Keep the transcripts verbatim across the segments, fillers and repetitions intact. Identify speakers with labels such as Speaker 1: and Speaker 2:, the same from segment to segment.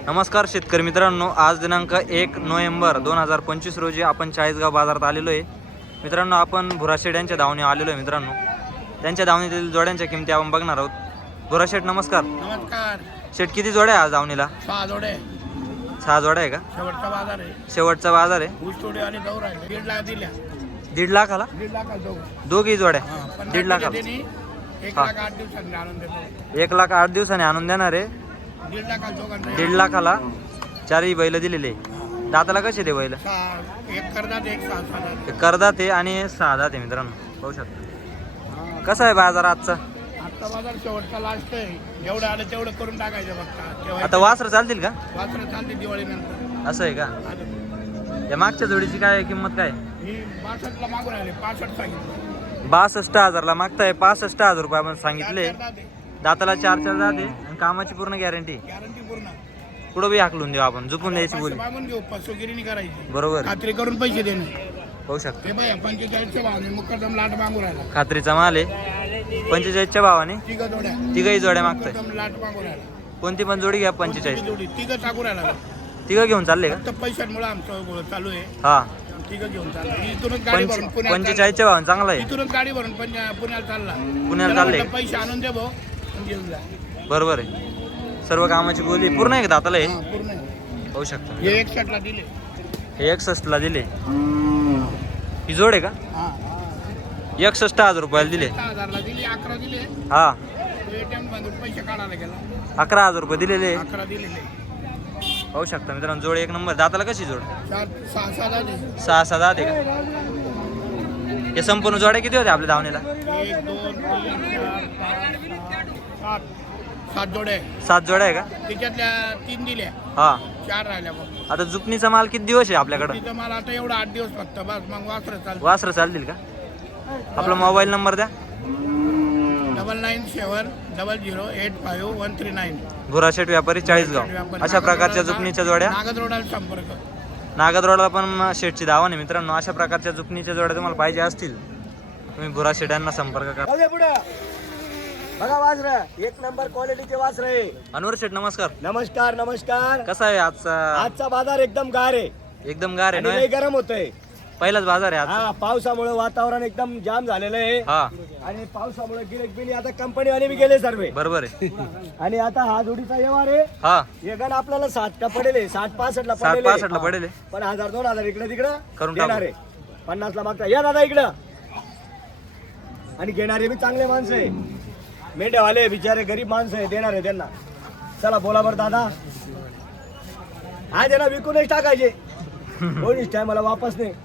Speaker 1: नमस्कार शेतकरी मित्रांनो, आज दिनांक एक नोव्हेंबर दोन हजार पंचवीस रोजी आपण चाळीसगाव बाजारात आलेलो आहे. मित्रांनो, आपण भुराशेठ यांच्या धावणी आलेलो आहे. मित्रांनो, त्यांच्या धावणीतील जोड्यांच्या किमती आपण बघणार आहोत. भुराशेठ नमस्कार.
Speaker 2: नमस्कार.
Speaker 1: शेठ किती जोड्या आज धावणीला?
Speaker 2: सहा जोडे.
Speaker 1: सहा जोड्या आहे का?
Speaker 2: शेवटचा बाजार आहे.
Speaker 1: शेवटचा बाजार आहे.
Speaker 2: ऊस तोडे आणि दौरा आहे. दीड लाख दिल्या.
Speaker 1: दीड लाखाला
Speaker 2: दीड लाखाला दोघं.
Speaker 1: दोघी जोड्या
Speaker 2: पण
Speaker 1: दीड लाखाला.
Speaker 2: त्यांनी एक लाख आठ दिवसांनी आणून देतो.
Speaker 1: एक लाख आठ दिवसांनी आणून देणार आहे.
Speaker 2: दीड लाखाला दोघांना.
Speaker 1: दीड लाखाला चारही बैल दिलेले. दाताला कसे ते बैल?
Speaker 2: सहा एक करदात एक सहा सहा
Speaker 1: करदात आहे आणि सहा दात आहे. मित्रांनो पाहू शकता कसा आहे बाजार आजचा.
Speaker 2: आजचा बाजार शेवटचा लास्ट आहे. जेवढं आलं तेवढं करून टाकायचं फक्त.
Speaker 1: आता वासरं चालतील का?
Speaker 2: वासरं चालते दिवाळी नंतर.
Speaker 1: असं आहे का? या मागच्या जोडीची काय किंमत काय?
Speaker 2: ही बासष्टला मागून आले. पासष्ट सांगितलं.
Speaker 1: बासष्ट हजारला मागताय. पासष्ट हजार रुपये आपण सांगितले.
Speaker 2: चार दात आहे.
Speaker 1: दाताला चार चार दात आहे आणि कामाची पूर्ण गॅरंटी.
Speaker 2: गॅरंटी पूर्ण.
Speaker 1: पुढं बी हाकलून देऊ आपण, झुकून द्यायची बोली.
Speaker 2: मागून घेऊ. फसवेगिरी करायची.
Speaker 1: बरोबर
Speaker 2: खात्री करून पैसे देणे.
Speaker 1: पाहू शकता
Speaker 2: हे बाय पंचेचाळीसच्या भावाने मुक्कादम लाट मागू राहिला.
Speaker 1: खात्रीचा माल आहे. पंचेचाळीसच्या भावाने
Speaker 2: तिघं जोड्या.
Speaker 1: तिघही जोड्या मागताय.
Speaker 2: मुक्कादम लाट मागू राहिला.
Speaker 1: कोणती पण जोडी घ्या पंचेचाळीस.
Speaker 2: जोडी तिघं टाकू राहिला.
Speaker 1: तिघं घेऊन चालले का?
Speaker 2: फक्त पैशांमुळे आमचं गोळ चालू आहे.
Speaker 1: हा
Speaker 2: तिघं घेऊन चाललं. इथूनच गाडी भरून
Speaker 1: पंच
Speaker 2: पुण्याला
Speaker 1: पंचेचाळीसच्या भावाने चांगला
Speaker 2: चालला.
Speaker 1: आहे.
Speaker 2: इथूनच गाडी भरून पुण्या- पुण्याला चालला.
Speaker 1: पुण्याला
Speaker 2: त्याला
Speaker 1: चालले.
Speaker 2: म्हटलं पैसे आणून दे भाऊ आणि घेऊन जा.
Speaker 1: बरोबर आहे. सर्व कामाची बोली पूर्ण आहे का दाताला हे?
Speaker 2: हा, पूर्ण आहे.
Speaker 1: पाहू शकता.
Speaker 2: हे एक शर्टला दिले.
Speaker 1: हे एकसष्टला दिले. ही जोड आहे का?
Speaker 2: हा
Speaker 1: एकसष्ट हजार रुपयाला दिले.
Speaker 2: सहा हजारला दिले. अकरा दिले.
Speaker 1: हा
Speaker 2: एटीएम मधून पैसे काढायला गेला.
Speaker 1: अकरा हजार रुपये दिलेले.
Speaker 2: अकरा दिलेले.
Speaker 1: पाहू शकता मित्रांनो, जोड एक नंबर. दाताला कशी जोड?
Speaker 2: चार सहा सहा झाले.
Speaker 1: सहा सहा दात आहे का? हे संपूर्ण जोड्या किती होत्या आपल्या धावणीला?
Speaker 2: एक दोन तीन चार पाच सहा सात सात जोडे.
Speaker 1: सात जोड्या आहे का?
Speaker 2: त्याच्यातल्या तीन दिल्या.
Speaker 1: हा.
Speaker 2: चार राहिल्या मग.
Speaker 1: आता जुकनीचा माल किती दिवस आहे आपल्याकडं?
Speaker 2: तिथं मला आता एवढं आठ दिवस फक्त बस. मग वासरं चालतं.
Speaker 1: वासरं चालतील का? आपला मोबाईल नंबर द्या.
Speaker 2: Double nine seven double zero eight five one three nine.
Speaker 1: भुराशेठ व्यापारी चाळीसगाव. अशा प्रकारच्या जुकनीच्या जोड्या.
Speaker 2: नागद रोडाला संपर्क.
Speaker 1: नागद रोडला पण शेठची धावा नाही मित्रांनो. अशा प्रकारच्या जुकनीच्या जोड्या तुम्हाला पाहिजे असतील तुम्ही भुराशेठ यांना संपर्क करा.
Speaker 3: बघा वासर एक नंबर क्वालिटीचे वासर आहे.
Speaker 1: अनवर शेठ नमस्कार.
Speaker 3: नमस्कार नमस्कार.
Speaker 1: कसा आहे आजचा?
Speaker 3: आजचा बाजार एकदम गार आहे.
Speaker 1: एकदम गार आहे
Speaker 3: आणि
Speaker 1: ना?
Speaker 3: लय गरम होतंय.
Speaker 1: पहिलाच बाजार आहे आज.
Speaker 3: हा, पावसामुळे वातावरण एकदम जाम झालेलं आहे.
Speaker 1: हा
Speaker 3: आणि पावसामुळे गिरेक बिनी आता कंपनी वाले बी गेले सर्व.
Speaker 1: बरोबर आहे.
Speaker 3: आणि आता हा जोडीचा व्यवहार आहे.
Speaker 1: हा
Speaker 3: हे गण आपल्याला साठ का पडेल. साठ पासष्ट ला
Speaker 1: साठ
Speaker 3: पडेल.
Speaker 1: पासष्ट ला पडेल.
Speaker 3: पण हजार दोन हजार इकडे तिकडं
Speaker 1: करून
Speaker 3: देणार आहे. पन्नास ला मागता या दादा इकडं. आणि घेणारे बी चांगले माणसं आहे. मेंढ्यावाले बिचारे गरीब माणसं आहे. देणार आहे त्यांना. चला बोला बरं दादा. हा त्यांना विकूनच टाकायचे. कोणीच टायमाला वापस नाही.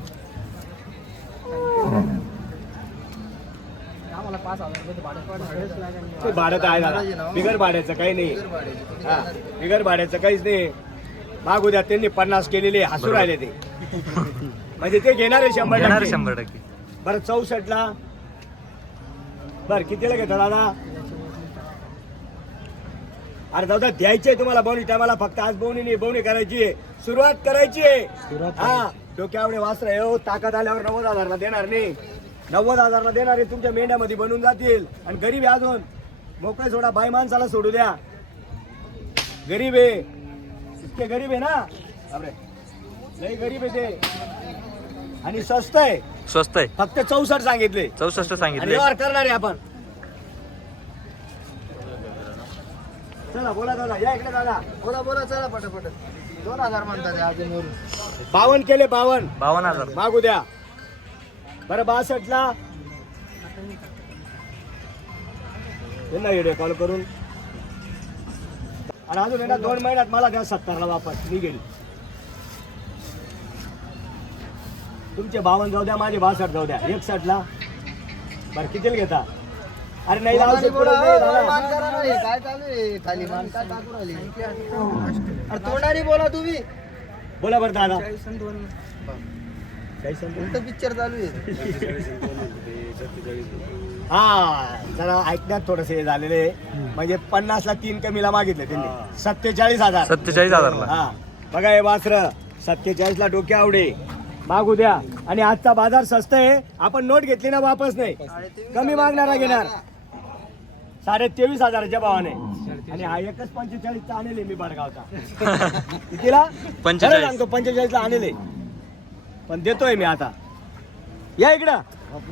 Speaker 3: ते भाडं तर आहे दादा. बिगर भाड्याचं काही नाही. हा बिगर भाड्याचं काहीच नाही. मागू द्या. त्यांनी पन्नास केलेले हसू राहिले ते. म्हणजे ते घेणार आहे शंभर
Speaker 1: येणार
Speaker 3: टक्के.
Speaker 1: शंभर टक्के.
Speaker 3: बरं चौसष्ट ला बर कितीला घेता दादा? अरे दादा द्यायचे तुम्हाला बोनी टायमाला. फक्त आज बोनी नाही, बोनी करायची आहे. सुरुवात करायची आहे. हा डोक्यावडे वासर आहे हो. ताकद आल्यावर नव्वद हजारला देणार नाही. नव्वद हजारला देणार आहे. तुमच्या मेंढ्यामध्ये बनून जातील. आणि गरीब आहे अजून. मोकळे सोडा. बाई माणसाला सोडू द्या. गरीब आहे. इतके गरीब आहे ना. अरे लय गरीब आहे ते. आणि स्वस्त आहे.
Speaker 1: स्वस्त आहे.
Speaker 3: फक्त चौसष्ट सांगितले.
Speaker 1: चौसष्ट
Speaker 3: आणि
Speaker 1: सांगितले.
Speaker 3: व्यवहार करणार आहे आपण. चला बोला दादा. या इकडे दादा.
Speaker 2: बोला बोला चला पटापट. दोन हजार म्हणतात अजून वरून.
Speaker 3: बावन्न केले. बावन्न
Speaker 1: बावन्न हजार.
Speaker 3: मागू द्या. बरं बासष्ट ला यांना व्हिडिओ कॉल करून. आणि अजून येणार दोन महिन्यात मला द्या सत्तरला वापस. मी गेली. तुमचे बावन्न जाऊ द्या. माझे बासष्ट जाऊ द्या. एकसष्ट ला बरं कितीला घेता? अरे नाही लावू शकतो.
Speaker 2: काय चालू आहे खाली मान काय टाकू राहिली? अरे तोंडारी बोला तुम्ही.
Speaker 3: बोला बरं दादा.
Speaker 2: पिक्चर चालू आहे.
Speaker 3: हा जरा ऐकण्यात थोडस हे झालेले. म्हणजे पन्नास ला तीन कमीला मागितले त्यांनी. सत्तेचाळीस हजार.
Speaker 1: सत्तेचाळीस हजारला.
Speaker 3: हा बघा हे वासर सत्तेचाळीस ला डोक्या आवडे. मागू द्या. आणि आजचा बाजार स्वस्त आहे. आपण नोट घेतली ना वापस नाही. कमी मागणारा घेणार. साडे तेवीस हजाराच्या भावाने. आणि हा एकच पंचेचाळीसचा आणले मी बडगावचा. कितीला?
Speaker 1: पंचेचाळीस.
Speaker 3: सांगतो पंचेचाळीसला आणले, पण देतोय मी आता. या इकडं.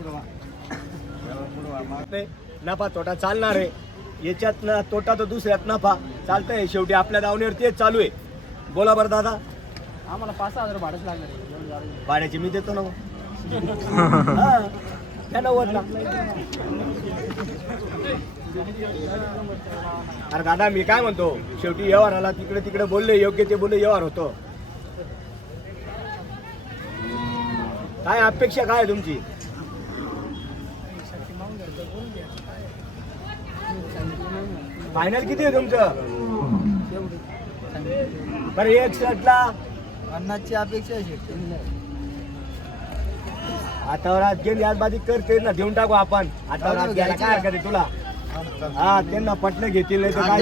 Speaker 3: नफा तोटा चालणार आहे याच्यात ना, तोटा तर दुसऱ्यात नफा चालतंय. शेवटी आपल्या दावणीवर तेच चालू आहे. बोला बरं दादा.
Speaker 2: आम्हाला पाच सहा हजार भाडंच लागणार.
Speaker 3: भाड्याची मी देतो ना मग. हा, त्या नव्वदला. अरे दादा मी काय म्हणतो, शेवटी व्यवहार आला, तिकडे तिकडे बोलले योग्य ते बोलले व्यवहार होतो. काय अपेक्षा काय आहे तुमची? फायनल किती आहे तुमचं? बरं एक शर्टला
Speaker 2: अन्नाची अपेक्षा आहे.
Speaker 3: आतावरात गेली आज बाजी करते ना, देऊन टाकू आपण. आतावरात घ्यायला काय हरकत आहे तुला? हा, त्यांना पटलं घेतील नाही तर काय.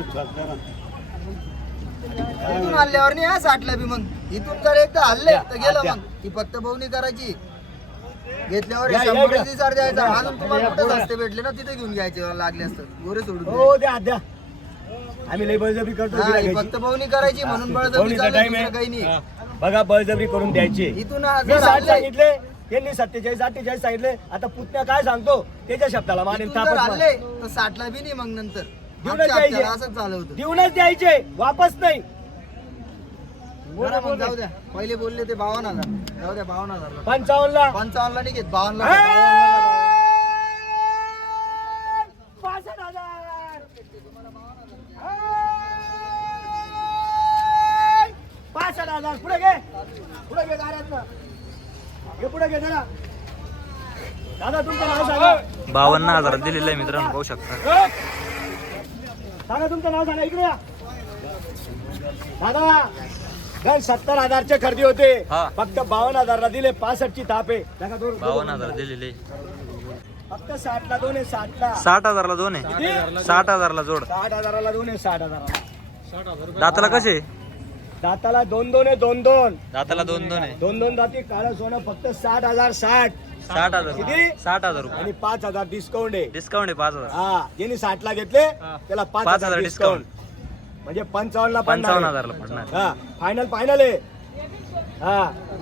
Speaker 2: इथून हल्ल्यावर नाही हा साठला बी. मग इथून जर एकदा हल्ले तर गेलं. मग ती फक्त बोवणी करायची. घेतल्यावर
Speaker 3: या, या,
Speaker 2: शंभर
Speaker 3: या.
Speaker 2: दिवसार द्यायचा. अजून तुम्हाला कुठे रस्ते भेटले ना तिथे घेऊन घ्यायचे लागले असतं. गोरे सोडून द्या.
Speaker 3: हो द्या द्या. आम्ही लई बळजबरी करतो.
Speaker 2: हा,
Speaker 3: तिला
Speaker 2: ही
Speaker 3: घ्यायची.
Speaker 2: फक्त बोवणी करायची म्हणून बळजबरी
Speaker 3: बोवणीचा
Speaker 2: चालू,
Speaker 3: time
Speaker 2: दुसरं
Speaker 3: आहे.
Speaker 2: काही नाही.
Speaker 3: बघा बळजबरी करून द्यायची.
Speaker 2: इथून
Speaker 3: मी
Speaker 2: जर
Speaker 3: साठ
Speaker 2: हल्ले,
Speaker 3: सांगितले, त्यांनी सत्तेचाळीस अठ्ठेचाळीस सांगितले. आता पुतण्या काय सांगतो त्याच्या शब्दाला मानेल.
Speaker 2: इथून जर
Speaker 3: तापच
Speaker 2: हल्ले तर साठला बी नाही. मग नंतर
Speaker 3: देऊनच
Speaker 2: मागच्या
Speaker 3: द्यायचे.
Speaker 2: हप्त्याला असंच झालं होतं.
Speaker 3: देऊनच द्यायचे, वापस नाही.
Speaker 2: बरं मग जाऊ द्या. पहिले बोलले ते बावन्न हजार. जाऊ द्या बावन्न हजार.
Speaker 3: पंचावन्न ला
Speaker 2: पंचावन्न ला नाही घेत. बावन्न ला
Speaker 3: पासष्ट हजार. पासष्ट हजार. पुढे घे, पुढे घे दारातनं. घे पुढे घे जरा. दादा तुमचं नाव सांगा.
Speaker 1: बावन्न हजार दिलेलं आहे मित्रांनो, पाहू शकता.
Speaker 3: सांगा तुमचं नाव सांगा. इकडे या दादा. गण सत्तर हजारचे खरेदी होते,
Speaker 1: हा.
Speaker 3: फक्त बावन्न हजारला दिले. पासष्ट ची ताप आहे. सांगा दोन-
Speaker 1: बावन्न हजार दिलेले.
Speaker 3: फक्त साठ ला दोन आहे. साठ ला
Speaker 1: साठ हजारला दोन आहे.
Speaker 3: किती?
Speaker 1: साठ हजारला जोड.
Speaker 3: साठ हजाराला दोन आहे. साठ हजाराला
Speaker 1: दाताला कसे?
Speaker 3: दाताला दोन दोन आहे. दोन दोन
Speaker 1: दाताला दोन दोन आहे.
Speaker 3: दोन दोन दाती. काळं सोनं फक्त साठ हजार. साठ
Speaker 1: साठ हजार
Speaker 3: किती?
Speaker 1: साठ हजार रुपये
Speaker 3: आणि पाच हजार डिस्काउंट आहे.
Speaker 1: डिस्काउंट आहे पाच हजार.
Speaker 3: हा, ज्यांनी साठ ला घेतले त्याला पाच
Speaker 1: पाच
Speaker 3: हजार
Speaker 1: हजार
Speaker 3: डिस्काउंट. म्हणजे पंचावन्न ला
Speaker 1: पंचावन्न हजारला पडणार.
Speaker 3: हा, फायनल फायनल आहे. हा,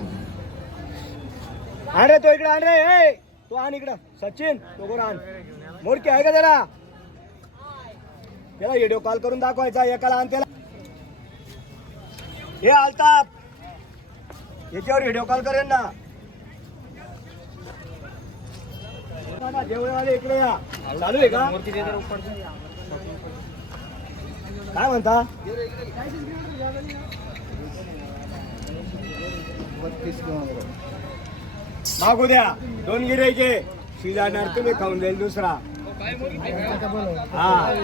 Speaker 3: आण रे तो इकडे. आण रे. ए, तो आण इकडं. सचिन तो कोण आण. मोरकी आहे का त्याला? त्याला व्हिडिओ कॉल करून दाखवायचा. एकाला आण त्याला. हे आलताप याच्यावर व्हिडिओ कॉल करेन ना. जेवढे इकडे या. चालू आहे का? काय म्हणता? मागू द्या. दोन गिरायचे शिजाणार तुम्ही खाऊन जाईल दुसरा. हा,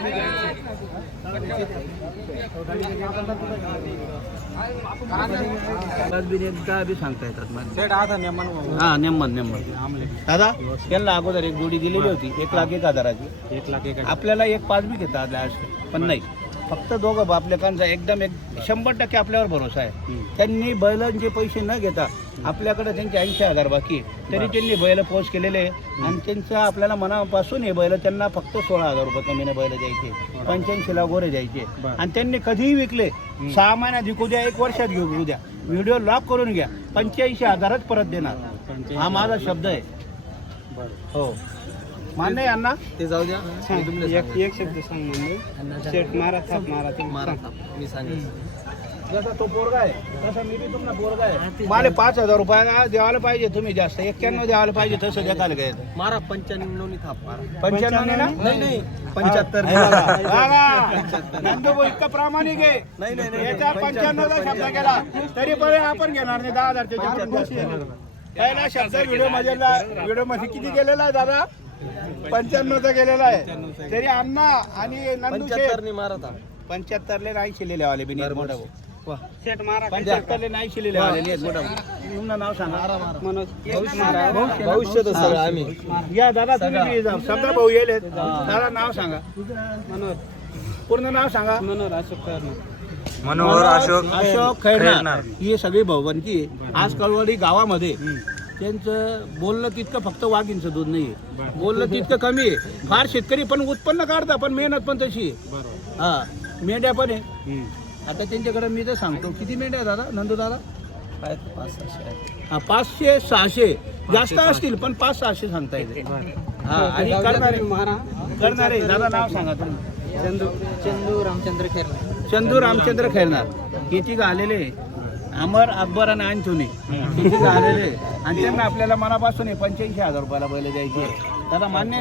Speaker 4: दादा त्यांना अगोदर एक जोडी दिलेली होती एक लाख एक हजाराची. एक लाख एक आपल्याला एक पाच बी घेतात पण नाही, फक्त दोघं बापलेकांचा एकदम एक शंभर टक्के आपल्यावर भरोसा आहे. त्यांनी बैलांचे पैसे न घेता आपल्याकडे त्यांचे ऐंशी हजार बाकी आहे, तरी त्यांनी बैल पोच केलेले आहे आणि त्यांचं आपल्याला मनापासून हे बैल त्यांना फक्त सोळा हजार रुपये कमीने बैल द्यायचे, पंच्याऐंशी ला गोरे द्यायचे आणि त्यांनी कधीही विकले. सहा महिन्यात विकू द्या, एक वर्षात घेऊ द्या, व्हिडिओ लॉक करून घ्या, पंच्याऐंशी हजारच परत देणार. हा माझा शब्द आहे. हो मान्य आहे अण्णा?
Speaker 2: ते जाऊ द्या.
Speaker 4: एक एक शब्द सांग म्हणजे शेट मारा थाप मारा
Speaker 2: मारा मी सांगेन.
Speaker 4: जसा तो पोरगा आहे तसा मी बी तुमचा पोरगा आहे. मला पाच हजार रुपयाला द्यायला पाहिजे तुम्ही जास्त एक्क्याण्णव द्यायला पाहिजे तसं देखायला घ्यायचं.
Speaker 2: मारा पंच्याण्णव नी थाप मारा.
Speaker 4: पंच्याण्णव ना
Speaker 2: नाही नाही पंच्याहत्तर.
Speaker 4: नंदू भाऊ इतका प्रामाणिक आहे. नाही नाही याच्या पंच्याण्णवचा शब्द केला तरी पण आपण घेणार नाही. दहा हजारच्या पहिला शब्द व्हिडिओ मध्ये व्हिडिओ मध्ये किती गेलेला आहे दादा? पंच्याण्णवचा गेलेला आहे. तरी अण्णा आणि नंदू पंच्याहत्तरले नाही शिलेले वाले बी नाही. मोठा भाऊ पंच्याहत्तरले नाही शिलेले वाले नाही. मोठा भाऊ तुमचं नाव सांगा. मनोज
Speaker 2: भविष्य तर सगळं आम्ही.
Speaker 4: या दादा तुम्ही समजा भाऊ येले दादा नाव सांगा. मनोज पूर्ण नाव सांगा. मनोज अशोक
Speaker 1: मनोहर अशोक
Speaker 4: अशोक खैरनार ही सगळी भाऊबंदकी आहे. आज कळवडी गावामध्ये त्यांचं बोलणं तितकं फक्त वाघींचं दूध नाही आहे, बोलणं तितकं कमी आहे. फार शेतकरी पण उत्पन्न काढता, पण मेहनत पण तशी आहे. हा, मेंढ्या पण आहे. आता त्यांच्याकडे मी तर सांगतो, किती मेंढ्या आहे दादा, नंदू दादा? हा, पाचशे सहाशे जास्त असतील, पण पाच सहाशे सांगता येते. हा, आणि करणारे करणारे दादा नाव सांगा तुम्ही.
Speaker 2: चंदू चंदू रामचंद्र खेरला.
Speaker 4: चंदू रामचंद्र खेळणार किती का आलेले, अमर अकबर आणि अंथोनी किती का आलेले, आणि त्यांना आपल्याला मनापासून पंच्याऐंशी हजार रुपयाला बैल द्यायचे. दादा मान्य